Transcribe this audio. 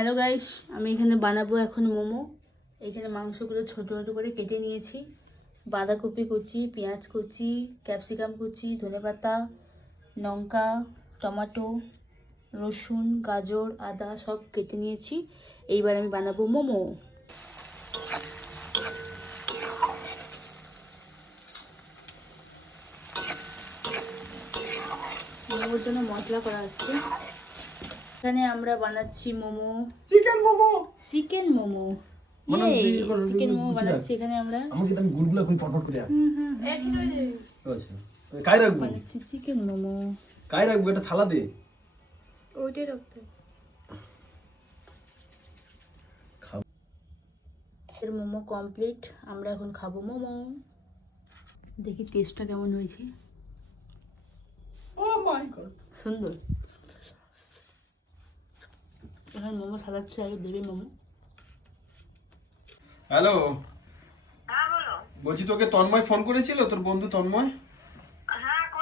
Hello guys, আমি এখানে বানাবো এখন মোমো। এখানে মাংসগুলো ছোট ছোট করে কেটে নিয়েছি। বাঁধাকপি কুচি, পেঁয়াজ কুচি, ক্যাপসিকাম কুচি, ধনেপাতা, লঙ্কা, টমেটো, রসুন, গাজর, আদা সব কেটে নিয়েছি। এইবার আমি বানাবো মোমো। মোমোর জন্য মশলা করা হচ্ছে। এখানে আমরা বানাচ্ছি মোমো, চিকেন মোমো। চিকেন মোমো বানাচ্ছি এখানে আমরা। আমাকে আমি গুলগুলা কই পটপট করে আচ্ছা কাই রাখবো? বানাচ্ছি চিকেন মোমো। কাই রাখবো? এটা থালা দে। ওইটাই রাখতে এর মোমো কমপ্লিট। আমরা এখন খাবো মোমো। দেখি টেস্টটা কেমন হয়েছে। ও মাই গড, সুন্দর। এখন মোমো সাজাচ্ছে, আরো দেবে মোমো। হ্যালো, বলছি তোকে তন্ময় ফোন করেছিল, তোর বন্ধু তন্ময়।